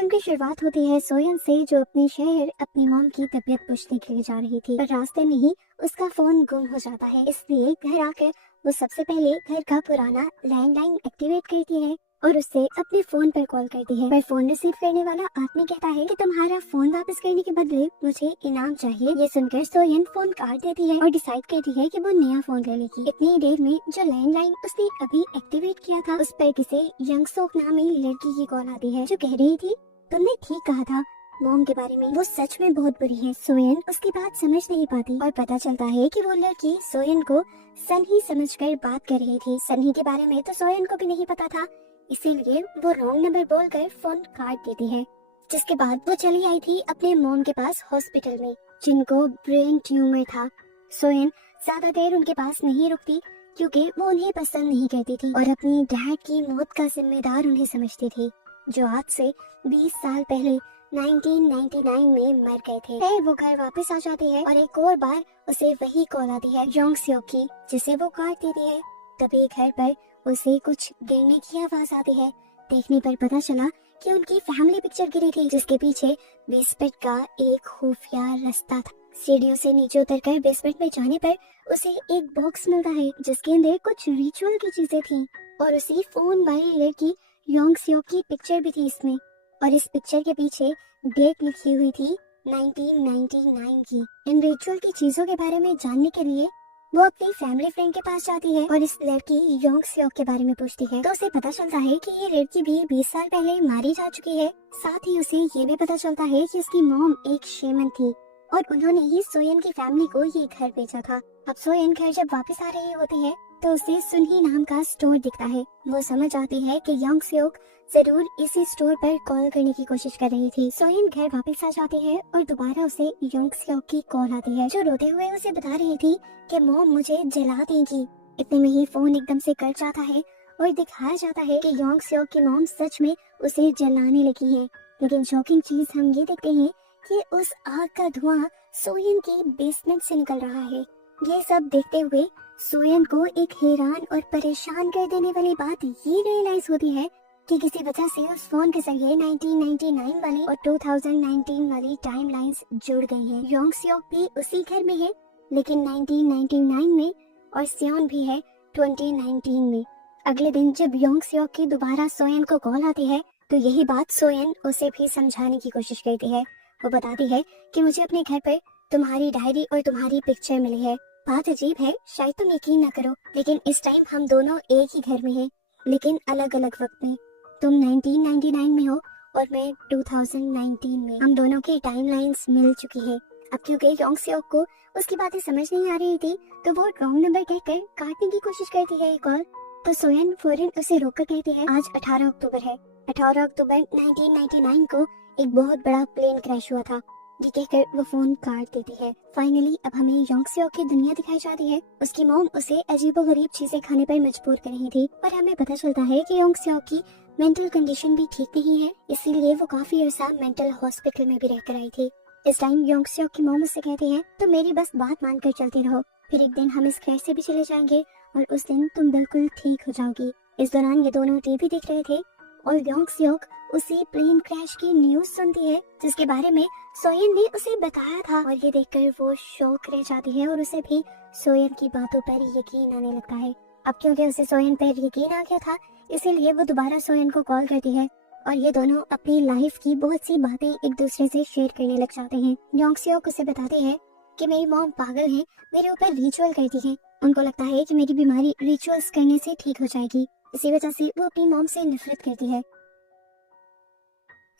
Film की शुरुआत होती है सोयन से, जो अपने शहर अपनी मॉम की तबीयत पूछने के लिए जा रही थी, पर रास्ते में ही उसका फोन गुम हो जाता है। इसलिए घर आकर वो सबसे पहले घर का पुराना लैंडलाइन एक्टिवेट करती है और उससे अपने फोन पर कॉल करती है। पर फोन रिसीव करने वाला आदमी कहता है कि तुम्हारा फोन वापस करने के बदले मुझे इनाम चाहिए। ये सुनकर सोयन फोन काट देती है और डिसाइड करती है कि वो नया फोन ले लेगी। इतनी देर में जो लैंडलाइन उसने अभी एक्टिवेट किया था, उस पर किसी यंगसोक नामी लड़की की कॉल आती है, जो कह रही थी तुमने ठीक कहा था, मॉम के बारे में वो सच में बहुत बुरी है। सोयन उसकी बात समझ नहीं पाती और पता चलता है कि वो लड़की सोयन को सनही समझकर बात कर रही थी। सनही के बारे में तो सोयन को भी नहीं पता था, इसीलिए वो रॉन्ग नंबर बोलकर फोन काट देती है। जिसके बाद वो चली आई थी अपने मॉम के पास हॉस्पिटल में, जिनको ब्रेन ट्यूमर था। सोयन ज्यादा देर उनके पास नहीं रुकती क्योंकि वो उन्हें पसंद नहीं करती थी और अपनी डैड की मौत का जिम्मेदार उन्हें समझती थी, जो आज से 20 साल पहले 1999 में मर गए थे। फिर वो घर वापस आ जाती है और एक और बार उसे वही कॉल आती है योंग सियोक की, जिसे वो काट देती है। तभी घर पर उसे कुछ गिरने की आवाज आती है। देखने पर पता चला कि उनकी फैमिली पिक्चर गिरी थी, जिसके पीछे बेसमेंट का एक खुफिया रास्ता था। सीढ़ियों से नीचे उतरकर बेसमेंट में जाने पर उसे एक बॉक्स मिलता है, जिसके अंदर कुछ रिचुअल की चीजें थी और उसी फोन वाली लड़की योंग सियोक की पिक्चर भी थी इसमें। और इस पिक्चर के पीछे डेट लिखी हुई थी 1999 की। इन रिचुअल की चीजों के बारे में जानने के लिए वो अपनी फैमिली फ्रेंड के पास जाती है और इस लड़की योंग सियोक के बारे में पूछती है, तो उसे पता चलता है कि ये लड़की भी 20 साल पहले मारी जा चुकी है। साथ ही उसे ये भी पता चलता है कि उसकी मॉम एक शेमन थी और उन्होंने ही सोयन की फैमिली को ये घर बेचा था। अब सोयन घर जब वापस आ रही होती है तो उसे सुनही नाम का स्टोर दिखता है। वो समझ आती है कि योंग सियोक जरूर इसी स्टोर पर कॉल करने की कोशिश कर रही थी। सोयन घर वापस आ जाती है और दोबारा उसे योंग सियोक की कॉल आती है, जो रोते हुए उसे बता रही थी कि मॉम मुझे जला देगी। इतने में ही फोन एकदम से कट जाता है और दिखाया जाता है कि योंग सियोक की मॉम सच में उसे जलाने लगी है। लेकिन शॉकिंग चीज हम ये देखते हैं कि उस आग का धुआं सोयन के बेसमेंट से निकल रहा है। ये सब देखते हुए सोयन को एक हैरान और परेशान कर देने वाली बात ये रियलाइज होती है कि किसी वजह से उस फोन के जरिए 1999 वाली और 2019 वाली टाइमलाइंस जुड़ गई हैं। योंग सियोक भी उसी घर में है, लेकिन 1999 में, और सियोन भी है 2019 में। अगले दिन जब योंग सियोक की दोबारा सोयन को कॉल आती है तो यही बात सोयन उसे भी समझाने की कोशिश करती है। वो बताती है कि मुझे अपने घर पर तुम्हारी डायरी और तुम्हारी पिक्चर मिली है। बात अजीब है, शायद तुम यकीन न करो, लेकिन इस टाइम हम दोनों एक ही घर में हैं, लेकिन अलग अलग वक्त में। तुम 1999 में हो और मैं 2019 में। हम दोनों की टाइमलाइंस मिल चुकी है। अब क्योंकि योंग सियोक को उसकी बातें समझ नहीं आ रही थी, तो वो रॉन्ग नंबर कहकर काटने की कोशिश करती है एक कॉल। तो सोयन फौरन उसे रोककर कहती है आज 18 अक्टूबर है। 18 अक्टूबर 1999 को एक बहुत बड़ा प्लेन क्रैश हुआ था। ये कहकर वो फोन काट देती है। फाइनली अब हमें योंग सियोक की दुनिया दिखाई जाती है। उसकी मॉम उसे अजीबोगरीब चीजें खाने पर मजबूर कर रही थी और हमें पता चलता है कि योंग सियोक की मेंटल कंडीशन भी ठीक नहीं है, इसीलिए वो काफी अरसा मेंटल हॉस्पिटल में भी रहकर आई थी। इस टाइम योंग सियोक की मॉम उससे कहती है तो मेरी बस बात मानकर चलती रहो, फिर एक दिन हम इस घर से भी चले जाएंगे और उस दिन तुम बिल्कुल ठीक हो जाओगी। इस दौरान ये दोनों टीवी देख रहे थे और योंग सियोक उसी प्लेन क्रैश की न्यूज सुनती है, जिसके बारे में सोयन ने उसे बताया था। और ये देखकर वो शॉक रह जाती है और उसे भी सोयन की बातों पर यकीन आने लगता है। अब क्योंकि उसे सोयन पर यकीन आ गया था, इसीलिए वो दोबारा सोयन को कॉल करती है और ये दोनों अपनी लाइफ की बहुत सी बातें एक दूसरे से शेयर करने लग जाते हैं। योंग सियोक उसे बताती है कि मेरी मॉम पागल है, मेरे ऊपर रिचुअल करती है। उनको लगता है कि मेरी बीमारी रिचुअल्स करने से ठीक हो जाएगी, इसी वजह से वो अपनी मॉम से नफरत करती है।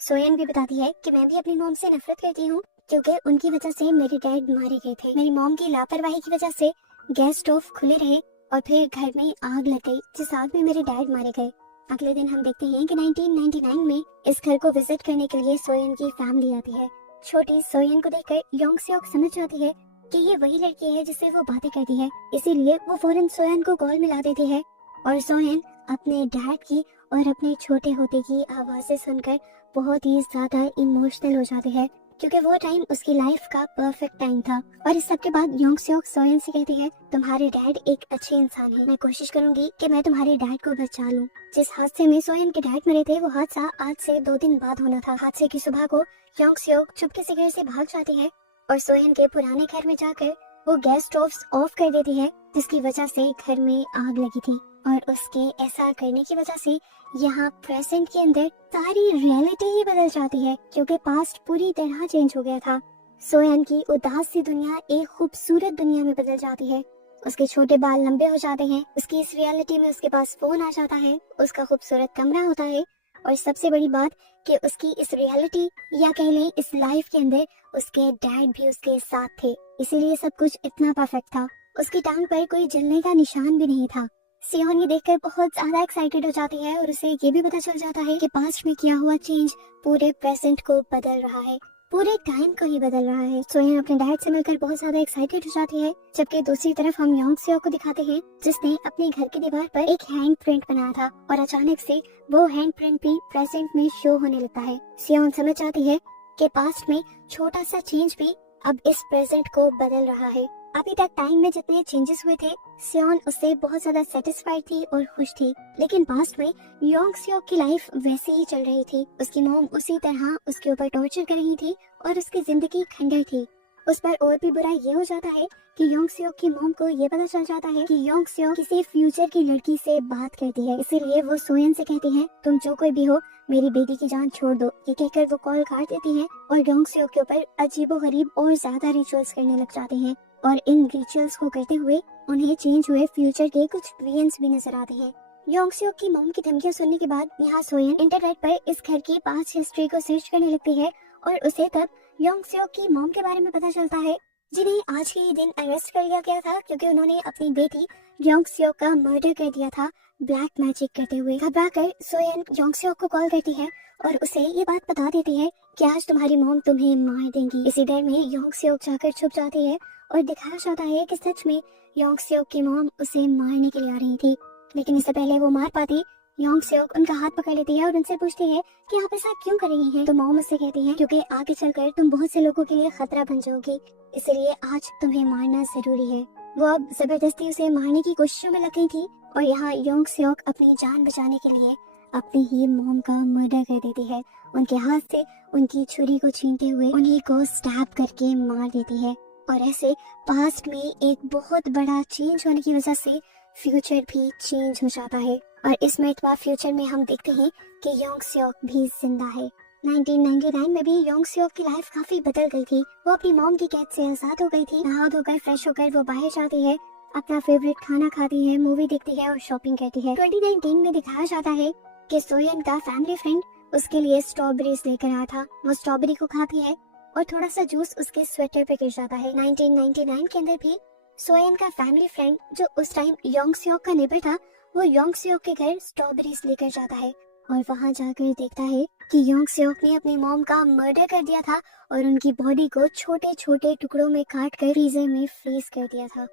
सोयन भी बताती है कि मैं भी अपनी मॉम से नफरत करती हूँ, क्योंकि उनकी वजह से मेरे डैड मारे गए थे। मेरी मॉम की लापरवाही की वजह से गैस स्टोव खुले रहे और फिर घर में आग लग गई, जिस आग में मेरे डैड मारे गए। अगले दिन हम देखते हैं कि 1999 में इस घर को विजिट करने के लिए सोयन की फैमिली आती है। छोटी सोयन को देखकर योंग सियोक समझ जाती है कि ये वही लड़की है जिससे वो बातें करती है, इसीलिए वो फौरन सोयन को कॉल मिला देती है और सोयन अपने डैड की और अपने छोटे होते की आवाजें सुनकर बहुत ही ज्यादा इमोशनल हो जाती है, क्योंकि वो टाइम उसकी लाइफ का परफेक्ट टाइम था। और इस सब के बाद योंग सियोक सोयन से कहती है, तुम्हारे डैड एक अच्छे इंसान हैं। मैं कोशिश करूंगी कि मैं तुम्हारे डैड को बचा लूं। जिस हादसे में सोयन के डैड मरे थे वो हादसा आज से 2 दिन बाद होना था। हादसे की सुबह को योंग सियोक चुपके से घर से भाग जाती है और सोयन के पुराने घर में जाकर वो गैस स्टोव्स ऑफ कर देती है, जिसकी वजह से घर में आग लगी थी। और उसके ऐसा करने की वजह से यहाँ प्रेजेंट के अंदर सारी रियलिटी ही बदल जाती है, क्योंकि पास्ट पूरी तरह चेंज हो गया था। सोयन की उदास सी दुनिया एक खूबसूरत दुनिया में बदल जाती है। उसके छोटे बाल लंबे हो जाते हैं, उसकी इस रियलिटी में उसके पास फोन आ जाता है, उसका खूबसूरत कमरा होता है, और सबसे बड़ी बात कि उसकी इस रियलिटी या कह लें इस लाइफ के अंदर उसके डैड भी उसके साथ थे। इसीलिए सब कुछ इतना परफेक्ट था। उसकी टांग पर कोई जलने का निशान भी नहीं था। सियोन ये देखकर बहुत ज्यादा एक्साइटेड हो जाती है और उसे ये भी पता चल जाता है कि पास्ट में किया हुआ चेंज पूरे प्रेजेंट को बदल रहा है, पूरे टाइम को ही बदल रहा है। सोयन अपने डैड से मिलकर बहुत ज्यादा एक्साइटेड हो जाती है, जबकि दूसरी तरफ हम योंग सियोक को दिखाते हैं जिसने अपने घर की दीवार पर एक हैंड प्रिंट बनाया था और अचानक से वो हैंड प्रिंट भी प्रेजेंट में शो होने लगता है। सियोन समझ जाती है कि पास्ट में छोटा सा चेंज भी अब इस प्रेजेंट को बदल रहा है। अभी तक टाइम में जितने चेंजेस हुए थे सियोन उससे बहुत ज्यादा सेटिस्फाइड थी और खुश थी, लेकिन पास्ट में योंग सियोक की लाइफ वैसे ही चल रही थी। उसकी मॉम उसी तरह उसके ऊपर टॉर्चर कर रही थी और उसकी जिंदगी खंडर थी। उस पर और भी बुरा ये हो जाता है कि योंग सियोक की मॉम को ये पता चल जाता है कि योंग सियोक किसी फ्यूचर की लड़की से बात करती है। इसीलिए वो सोयन से कहती है, तुम जो कोई भी हो मेरी बेटी की जान छोड़ दो। ये कहकर वो कॉल काट देती है और योंग सियोक के ऊपर अजीबोगरीब और ज्यादा रिचुअल्स करने लग जाते हैं। और इन रिचुअल्स को करते हुए उन्हें चेंज हुए फ्यूचर के कुछ विजन्स भी नजर आते हैं। योंग सियोक की मॉम की धमकियां सुनने के बाद यहाँ सोयन इंटरनेट पर इस घर की पास्ट हिस्ट्री को सर्च करने लगती है और उसे तब योंग सियोक की मॉम के बारे में पता चलता है, जिन्हें आज के ही दिन अरेस्ट कर लिया गया था क्योंकि उन्होंने अपनी बेटी योंग सियोक का मर्डर कर दिया था ब्लैक मैजिक करते हुए। घबराकर सोयन योंग सियोक को कॉल करती है और उसे ये बात बता देती है कि आज तुम्हारी मॉम तुम्हें मार देंगी। इसी डर में योंग सियोक जाकर छुप जाती है और दिखाया जाता है कि सच में योंग सियोक की मॉम उसे मारने के लिए आ रही थी, लेकिन इससे पहले वो मार पाती योंग सियोक उनका हाथ पकड़ लेती है और उनसे पूछती है कि आप ऐसा क्यों कर रही हैं। तो मॉम उससे कहती है क्योंकि आगे चलकर तुम बहुत से लोगों के लिए खतरा बन जाओगी, इसलिए आज तुम्हें मारना जरूरी है। वो अब जबरदस्ती उसे मारने की कोशिशों में लग गई थी और यहाँ योंग सियोक अपनी जान बचाने के लिए अपनी ही मॉम का मर्डर कर देती है। उनके हाथ से उनकी छुरी को छीनते हुए उन्हीं को स्टैब करके मार देती है। और ऐसे पास्ट में एक बहुत बड़ा चेंज होने की वजह से फ्यूचर भी चेंज हो जाता है और इस मरतबा फ्यूचर में हम देखते हैं कि योंग सियोक भी जिंदा है। 1999 में भी योंग सियोक की लाइफ काफी बदल गई थी। वो अपनी मॉम की कैद से आजाद हो गई थी। नहा धोकर फ्रेश होकर वो बाहर जाती है, अपना फेवरेट खाना खाती है, मूवी देखती है और शॉपिंग करती है। 2019 में दिखाया जाता है कि सोयन का फैमिली फ्रेंड उसके लिए स्ट्रॉबेरीज लेकर आया था। वो स्ट्रॉबेरी को खाती है और थोड़ा सा जूस उसके स्वेटर पे गिर जाता है। 1999 के अंदर भी सोयन का फैमिली फ्रेंड जो उस टाइम योंग सियोक का नेबर था, वो योंग सियोक के घर स्ट्रॉबेरीज लेकर जाता है और वहाँ जाकर देखता है कि योंग सियोक ने अपनी मॉम का मर्डर कर दिया था और उनकी बॉडी को छोटे छोटे टुकड़ों में काट कर फ्रीजर में फ्रीज कर दिया था।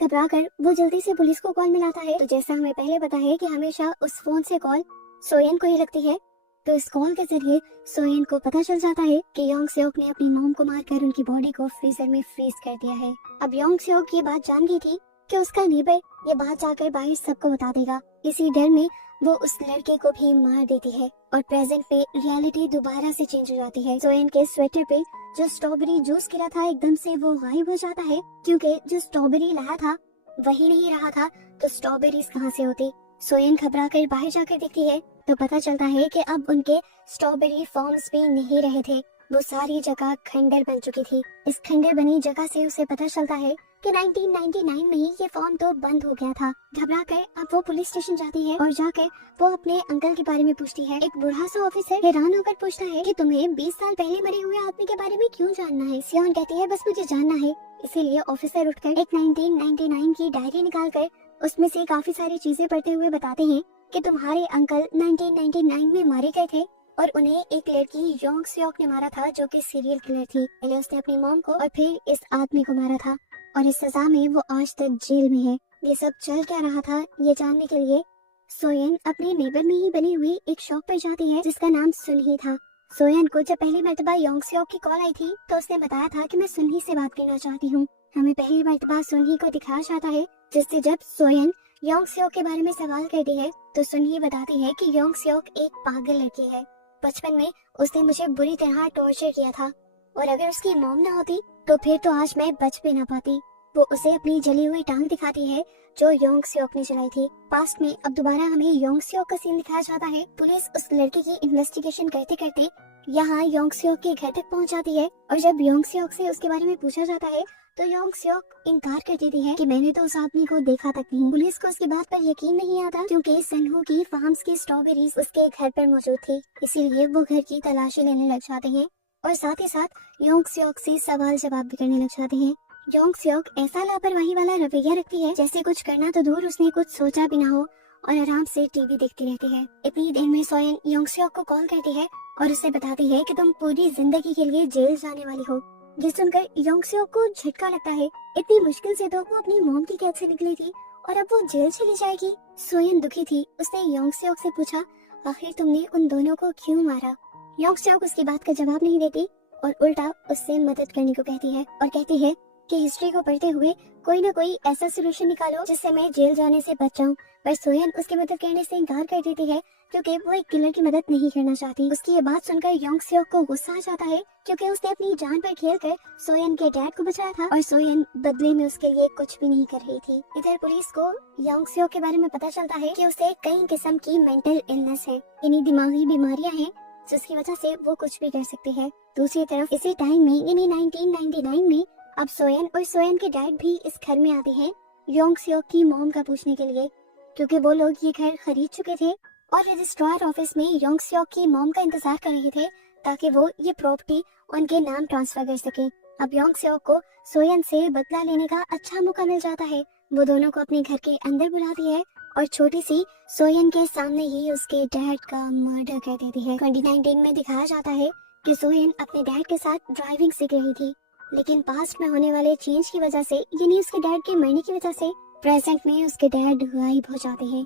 घबराकर वो जल्दी से पुलिस को कॉल मिलाता है। तो जैसा हमें पहले पता है कि हमेशा उस फोन से कॉल सोयन को ही लगती है, तो इस कॉल के जरिए सोयन को पता चल जाता है कि योंग सियोक ने अपनी मॉम को मारकर उनकी बॉडी को फ्रीजर में फ्रीज कर दिया है। अब योंग सियोक ये बात जान गई थी कि उसका नेबर ये बात जाकर बाहर सबको बता देगा। इसी डर में वो उस लड़के को भी मार देती है और प्रेजेंट पे रियलिटी दोबारा से चेंज हो जाती है। सोयन के स्वेटर पे जो स्ट्रॉबेरी जूस गिरा था एकदम से वो गायब हो जाता है, क्योंकि जो स्ट्रॉबेरी लाया था वही नहीं रहा था, तो स्ट्रॉबेरीज कहाँ से होती। सोयन घबरा कर बाहर जाकर देखती है तो पता चलता है कि अब उनके स्ट्रॉबेरी फॉर्म्स भी नहीं रहे थे, वो सारी जगह खंडर बन चुकी थी। इस खंडर बनी जगह से उसे पता चलता है कि 1999 में ही ये फॉर्म तो बंद हो गया था। घबराकर अब वो पुलिस स्टेशन जाती है और जाकर वो अपने अंकल के बारे में पूछती है। एक बूढ़ा सा ऑफिसर हैरान होकर पूछता है कि तुम्हें 20 साल पहले मरे हुए आदमी के बारे में क्यों जानना है। सियोन कहती है बस मुझे जानना है। इसीलिए ऑफिसर उठकर एक 1999 की डायरी निकालकर उसमें से काफी सारी चीजें पढ़ते हुए बताते हैं कि तुम्हारे अंकल 1999 में मारे गए थे और उन्हें एक लड़की योंग सियोक ने मारा था जो कि सीरियल किलर थी। पहले उसने अपनी मॉम को और फिर इस आदमी को मारा था और इस सजा में वो आज तक जेल में है। ये सब चल क्या रहा था ये जानने के लिए सोयन अपने नेबर में ही बनी हुई एक शॉप पर जाती है जिसका नाम सुनही था। सोयन को जब पहली मर्तबा योंग सियोक की कॉल आई थी तो उसने बताया था कि मैं सुनही से बात करना चाहती हूँ। हमें पहली मर्तबा सुनही को दिखाया जाता है, जिससे जब सोयन योंग सियोक के बारे में सवाल करती है तो सुनही बताती है कि योंग सियोक एक पागल लड़की है। बचपन में उसने मुझे बुरी तरह टॉर्चर किया था और अगर उसकी मॉम ना होती तो फिर तो आज मैं बच भी ना पाती। वो उसे अपनी जली हुई टांग दिखाती है जो योंग सियोक ने चलाई थी। पास्ट में अब दोबारा हमें योंग सियोक का सीन दिखाया जाता है। पुलिस उस लड़के की इन्वेस्टिगेशन करते करते यहाँ योंग सियोक के घर तक पहुँच जाती है और जब योंग सियोक से उसके बारे में पूछा जाता है तो योंग सियोक इनकार कर देती है कि मैंने तो उस आदमी को देखा तक नहीं। पुलिस को उसकी बात पर यकीन नहीं आता क्योंकि सनहू की फार्म्स की स्ट्रॉबेरीज उसके घर पर मौजूद थी, इसीलिए वो घर की तलाशी लेने लग जाते हैं और साथ ही साथ योंग सियोक से सवाल जवाब भी करने लग जाते हैं। योंग सियोक ऐसा लापरवाही वाला रवैया रखती है जैसे कुछ करना तो दूर उसने कुछ सोचा भी ना हो और आराम से टीवी देखती रहती है। इतनी देर में सोयन योंग सियोक को कॉल करती है और उसे बताती है कि तुम पूरी जिंदगी के लिए जेल जाने वाली हो। ये सुनकर योंग सियोक को झटका लगता है। इतनी मुश्किल से तो वो अपनी मॉम की कैद से निकली थी और अब वो जेल चली जाएगी। सोयन दुखी थी। उसने योंग सियोक से पूछा, आखिर तुमने उन दोनों को क्यों मारा? योंग सियोक उसकी बात का जवाब नहीं देती और उल्टा उससे मदद करने को कहती है और कहती है कि हिस्ट्री को पढ़ते हुए कोई ना कोई ऐसा सोल्यूशन निकालो जिससे मैं जेल जाने से बच जाऊं। पर सोयन उसकी मदद करने से इनकार कर देती है क्योंकि वो एक किलर की मदद नहीं करना चाहती। उसकी ये बात सुनकर योंग सियोक को गुस्सा आ जाता है क्योंकि उसने अपनी जान पर खेलकर सोयन के डैड को बचाया था और सोयन बदले में उसके लिए कुछ भी नहीं कर रही थी। इधर पुलिस को योंग सियोक के बारे में पता चलता है कि उसे कई किस्म की मेंटल इलनेस है, यानी दिमागी बीमारियां हैं जिसकी वजह से वो कुछ भी कर सकती है। दूसरी तरफ इसी टाइम में यानी 1999 में अब सोयन और सोयन के डैड भी इस घर में आते हैं योंग सियोक की मॉम का पूछने के लिए, क्योंकि वो लोग ये घर खरीद चुके थे और रजिस्ट्रार ऑफिस में योंग सियोक की मॉम का इंतजार कर रहे थे ताकि वो ये प्रॉपर्टी उनके नाम ट्रांसफर कर सके। अब योंग सियोक को सोयन से बदला लेने का अच्छा मौका मिल जाता है। वो दोनों को अपने घर के अंदर बुलाती है और छोटी सी सोयन के सामने ही उसके डैड का मर्डर कर देती है। 2019 में दिखाया जाता है कि सोयन अपने डैड के साथ ड्राइविंग सीख रही थी, लेकिन पास्ट में होने वाले चेंज की वजह से यानी उसके डैड के मरने की वजह से प्रेजेंट में उसके डैड गायब हो जाते हैं।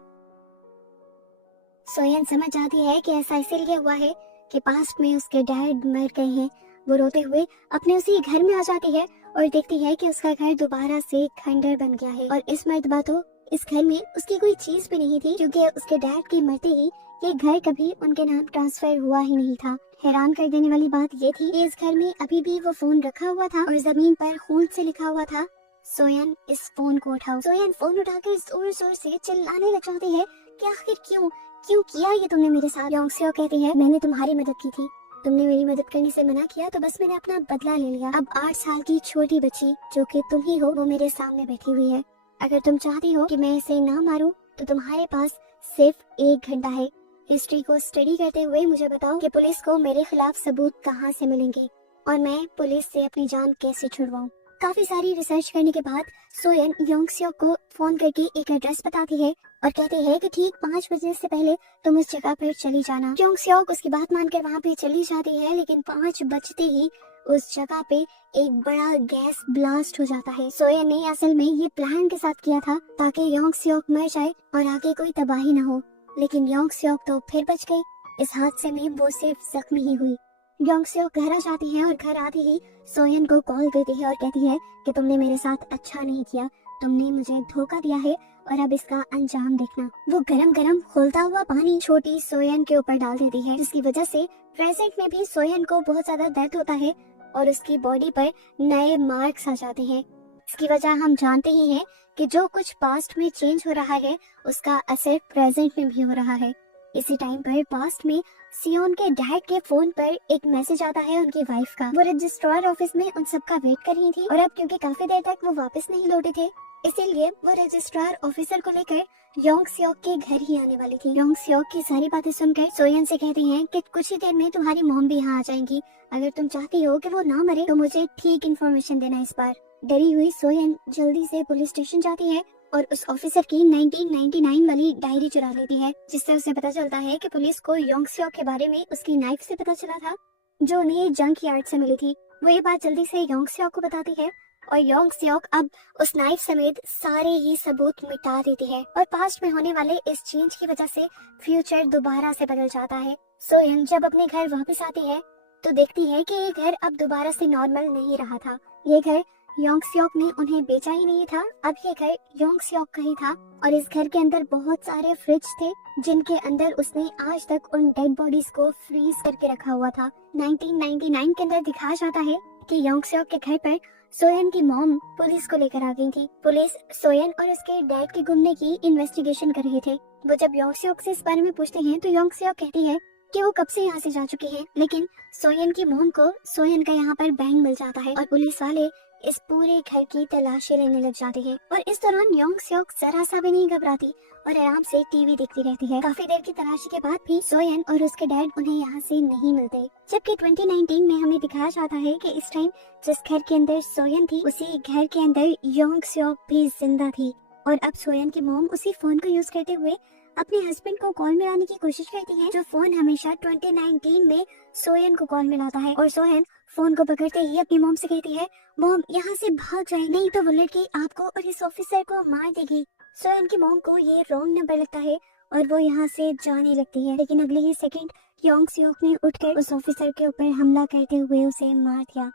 सोयन समझ जाती है कि ऐसा इसीलिए हुआ है कि पास्ट में उसके डैड मर गए हैं। वो रोते हुए अपने उसी घर में आ जाती है और देखती है कि उसका घर दोबारा से खंडर बन गया है और इस मर्तबा तो इस घर में उसकी कोई चीज भी नहीं थी क्योंकि उसके डैड के मरते ही ये घर कभी उनके नाम ट्रांसफर हुआ ही नहीं था। हैरान कर देने वाली बात ये थी कि इस घर में अभी भी वो फोन रखा हुआ था और जमीन पर खून से लिखा हुआ था, सोयन इस फोन को उठाओ। सोयन फोन उठाकर जोर जोर से चिल्लाने लग जाती है कि आखिर क्यों क्यों किया ये तुमने मेरे साथ? योंग सियोक कहती है, मैंने तुम्हारी मदद की थी, तुमने मेरी मदद करने से मना किया तो बस मैंने अपना बदला ले लिया। अब 8 साल की छोटी बच्ची जो कि तुम ही हो वो मेरे सामने बैठी हुई है। अगर तुम चाहती हो कि मैं इसे ना मारूं तो तुम्हारे पास सिर्फ 1 घंटा है। हिस्ट्री को स्टडी करते हुए मुझे बताओ कि पुलिस को मेरे खिलाफ सबूत कहाँ से मिलेंगे और मैं पुलिस से अपनी जान कैसे छुड़वाऊं। काफी सारी रिसर्च करने के बाद सोयन योंग सियोक को फोन करके एक एड्रेस बताती है और कहती है कि ठीक 5 बजे से पहले तुम उस जगह पर चली जाना। योंग सियोक उसकी बात मानकर वहाँ पे चली जाती है, लेकिन 5 बजते ही उस जगह पे एक बड़ा गैस ब्लास्ट हो जाता है। सोयन ने असल में ये प्लान के साथ किया था ताकि योंग सियोक मर जाए और आगे कोई तबाही न हो, लेकिन योंग सियोक तो फिर बच गई। इस हादसे में वो सिर्फ जख्मी ही हुई। योंग सियोक घर आ जाती है और घर आते ही सोयन को कॉल करती है और कहती है कि तुमने मेरे साथ अच्छा नहीं किया, तुमने मुझे धोखा दिया है और अब इसका अंजाम देखना। वो गरम गरम खौलता हुआ पानी छोटी सोयन के ऊपर डाल देती है, जिसकी वजह से प्रेजेंट में भी सोयन को बहुत ज्यादा दर्द होता है और उसकी बॉडी पर नए मार्क्स आ जाते हैं। इसकी वजह हम जानते ही हैं कि जो कुछ पास्ट में चेंज हो रहा है उसका असर प्रेजेंट में भी हो रहा है। इसी टाइम पर पास्ट में सियोन के डैड के फोन पर एक मैसेज आता है उनकी वाइफ का। वो रजिस्ट्रार ऑफिस में उन सबका वेट कर रही थी और अब क्योंकि काफी देर तक वो वापस नहीं लौटे थे, इसीलिए वो रजिस्ट्रार ऑफिसर को लेकर योंग सियोक के घर ही आने वाली थी। योंग सियोक की सारी बातें सुनकर सोयन से कहती हैं कि कुछ ही देर में तुम्हारी मॉम भी यहाँ आ जाएंगी। अगर तुम चाहती हो कि वो ना मरे तो मुझे ठीक इन्फॉर्मेशन देना इस बार। डरी हुई सोयन जल्दी से पुलिस स्टेशन जाती है और उस ऑफिसर की 1999 वाली डायरी चुरा लेती है, जिससे उसे पता चलता है कि पुलिस को योंग सियोक के बारे में उसकी नाइफ से पता चला था जो उन्हें जंक यार्ड से मिली थी। वो ये बात जल्दी से योंग सियोक को बताती है और योंग सियोक अब उस नाइफ समेत सारे ही सबूत मिटा देती है और पास्ट में होने वाले इस चेंज की वजह से फ्यूचर दोबारा से बदल जाता है सोयन जब अपने घर वापस आती है तो देखती है कि ये घर अब दोबारा से नॉर्मल नहीं रहा था। ये घर योंग सियोक ने उन्हें बेचा ही नहीं था, अब ये घर योंग सियोक का ही था। और इस घर के अंदर बहुत सारे फ्रिज थे जिनके अंदर उसने आज तक उन डेड बॉडीज को फ्रीज करके रखा हुआ था। 1999 के अंदर दिखाया जाता है कि योंग सियोक के घर पर सोयन की मॉम पुलिस को लेकर आ गई थी। पुलिस सोयन और उसके डैड के गुमने की इन्वेस्टिगेशन कर रही थे। वो जब योंग सियोक से इस बारे में पूछते हैं तो योंग सियोक कहती है कि वो कब से यहाँ से जा चुकी है, लेकिन सोयन की मॉम को सोयन का यहाँ पर बैंक मिल जाता है और पुलिस वाले इस पूरे घर की तलाशी लेने लग जाते हैं। और इस दौरान योंग सियोक जरा सा भी नहीं घबराती और आराम से टीवी देखती रहती है। काफी देर की तलाशी के बाद भी सोयन और उसके डैड उन्हें यहाँ से नहीं मिलते, जबकि 2019 में हमें दिखाया जाता है कि इस टाइम जिस घर के अंदर सोयन थी उसी घर के अंदर योंग सियोक भी जिंदा थी। और अब सोयन की मॉम उसी फोन को यूज करते हुए अपने हस्बैंड को कॉल मिलाने की कोशिश करती है, जो फोन हमेशा 2019 में सोयन को कॉल मिलाता है। और सोयन फोन को पकड़ते ही अपनी मॉम से कहती है, मॉम यहाँ से भाग जाए, नहीं तो वो लड़की आपको और इस ऑफिसर को मार देगी। सोयन की मॉम को ये रॉन्ग नंबर लगता है और वो यहाँ से जाने लगती है, लेकिन अगले ही सेकंड योंग सियोक ने उठकर उस ऑफिसर के ऊपर हमला करते हुए उसे मार दिया।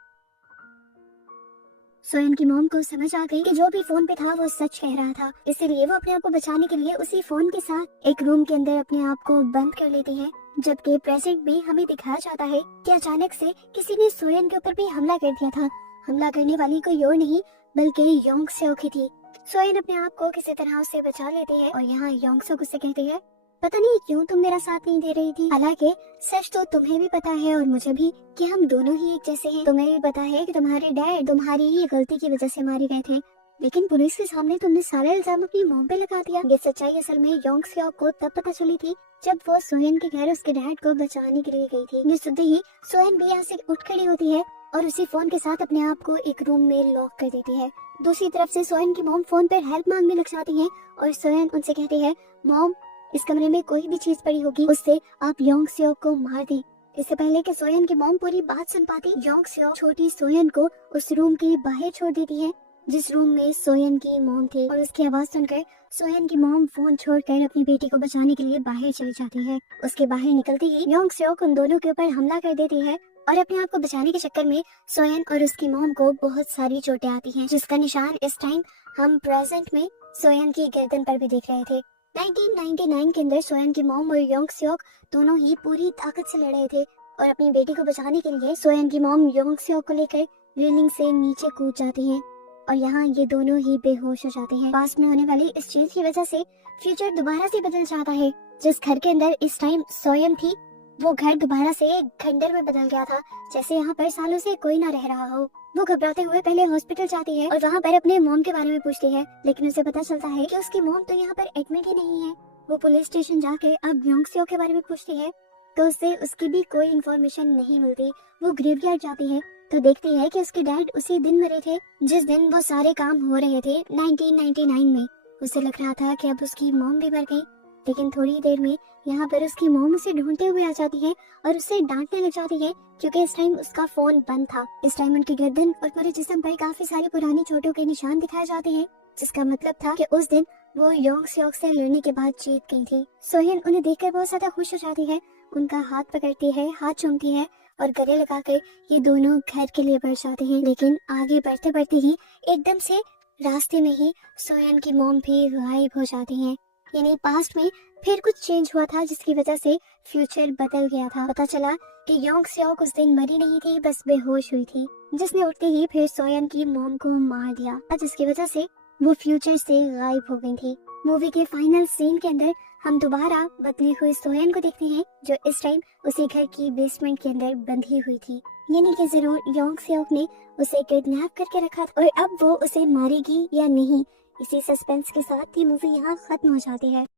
सोयन की मॉम को समझ आ गई कि जो भी फोन पे था वो सच कह रहा था, इसलिए वो अपने आप को बचाने के लिए उसी फोन के साथ एक रूम के अंदर अपने आप को बंद कर लेती है। जबकि प्रेजेंट में हमें दिखाया जाता है कि अचानक से किसी ने सोयन के ऊपर भी हमला कर दिया था। हमला करने वाली कोई और नहीं बल्कि योंग सियोक ही थी। सोयन अपने आप को किसी तरह उससे बचा लेती है और यहाँ योंग सियोक उससे कहती है, पता नहीं क्यों तुम मेरा साथ नहीं दे रही थी, हालांकि सच तो तुम्हें भी पता है और मुझे भी कि हम दोनों ही एक जैसे हैं। तुम्हें भी पता है कि तुम्हारे डैड तुम्हारी ही गलती की वजह से मारे गए थे, लेकिन पुलिस के सामने तुमने सारा इल्जाम अपनी मॉम पे लगा दिया। ये सच्चाई असल में योंग सियोक को तब पता चली थी जब वो सोयन के घर उसके डैड को बचाने के लिए गई थी। ये सुनते ही सोयन भी यहाँ से उठ खड़ी होती है और उसी फोन के साथ अपने आप को एक रूम में लॉक कर देती है। दूसरी तरफ से सोयन की मॉम फोन पर हेल्प मांगने लग जाती है और सोयन उनसे कहती है, मॉम इस कमरे में कोई भी चीज पड़ी होगी उससे आप योंग सियोक को मार दें। इससे पहले कि सोयन की मॉम पूरी बात सुन पाती, योंग सियोक छोटी सोयन को उस रूम के बाहर छोड़ देती है जिस रूम में सोयन की मॉम थी। और उसकी आवाज सुनकर सोयन की मॉम फोन छोड़कर अपनी बेटी को बचाने के लिए बाहर चली जाती है। उसके बाहर निकलते ही योंग सियोक उन दोनों के ऊपर हमला कर देती है और अपने आप को बचाने के चक्कर में सोयन और उसकी मॉम को बहुत सारी चोटें आती हैं, जिसका निशान इस टाइम हम प्रेजेंट में सोयन की गर्दन पर भी देख रहे थे। 1999 के अंदर सोयन की मॉम और योंग सियोक दोनों ही पूरी ताकत से लड़ रहे थे और अपनी बेटी को बचाने के लिए सोयन की मॉम योंग सियोक को लेकर रेलिंग से नीचे कूद जाती हैं और यहाँ ये दोनों ही बेहोश हो जाते हैं। पास में होने वाली इस चीज की वजह से फ्यूचर दोबारा से बदल जाता है। जिस घर के अंदर इस टाइम सोयन थी वो घर दोबारा से एक खंडर में बदल गया था, जैसे यहाँ पर सालों से कोई ना रह रहा हो। वो घबराते हुए पहले हॉस्पिटल जाती है और वहाँ पर अपने मॉम के बारे में पूछती है, लेकिन उसे पता चलता है कि उसकी मॉम तो यहाँ पर एडमिट ही नहीं है। वो पुलिस स्टेशन जाके अब योंग सियोक के बारे में पूछती है तो उससे उसकी भी कोई इन्फॉर्मेशन नहीं मिलती। वो ग्रेवयार्ड जाती है तो देखती है कि उसके डैड उसी दिन मरे थे जिस दिन वो सारे काम हो रहे थे 1999 में। उसे लग रहा था कि अब उसकी मॉम भी मर गई, लेकिन थोड़ी देर में यहाँ पर उसकी मॉम उसे ढूंढते हुए आ जाती है और उसे डांटने लग जाती है क्योंकि इस टाइम उसका फोन बंद था। इस टाइम उनकी गर्दन और पूरे जिस्म पर काफी सारी पुरानी चोटों के निशान दिखाए जाते हैं, जिसका मतलब था कि उस दिन वो योंग सियोक से लड़ने के बाद जीत गई थी। सोयन उन्हें देखकर बहुत ज्यादा खुश हो जाती है, उनका हाथ पकड़ती है, हाथ चूमती है और गले लगाकर ये दोनों घर के लिए बढ़ जाते हैं। लेकिन आगे बढ़ते बढ़ते ही एकदम से रास्ते में ही सोयन की मॉम भी गायब हो जाती है। यानी पास्ट में फिर कुछ चेंज हुआ था जिसकी वजह से फ्यूचर बदल गया था। पता चला कि योंग सियोक उस दिन मरी नहीं थी, बस बेहोश हुई थी, जिसने उठते ही फिर सोयन की मॉम को मार दिया, जिसकी वजह से वो फ्यूचर से गायब हो गई थी। मूवी के फाइनल सीन के अंदर हम दोबारा बदली हुई सोयन को देखते हैं जो इस टाइम उसी घर की बेसमेंट के अंदर बंधी हुई थी। यानी कि जरूर योंग सियोक ने उसे किडनैप करके रखा था और अब वो उसे मारेगी या नहीं, इसी सस्पेंस के साथ ये मूवी यहाँ खत्म हो जाती है।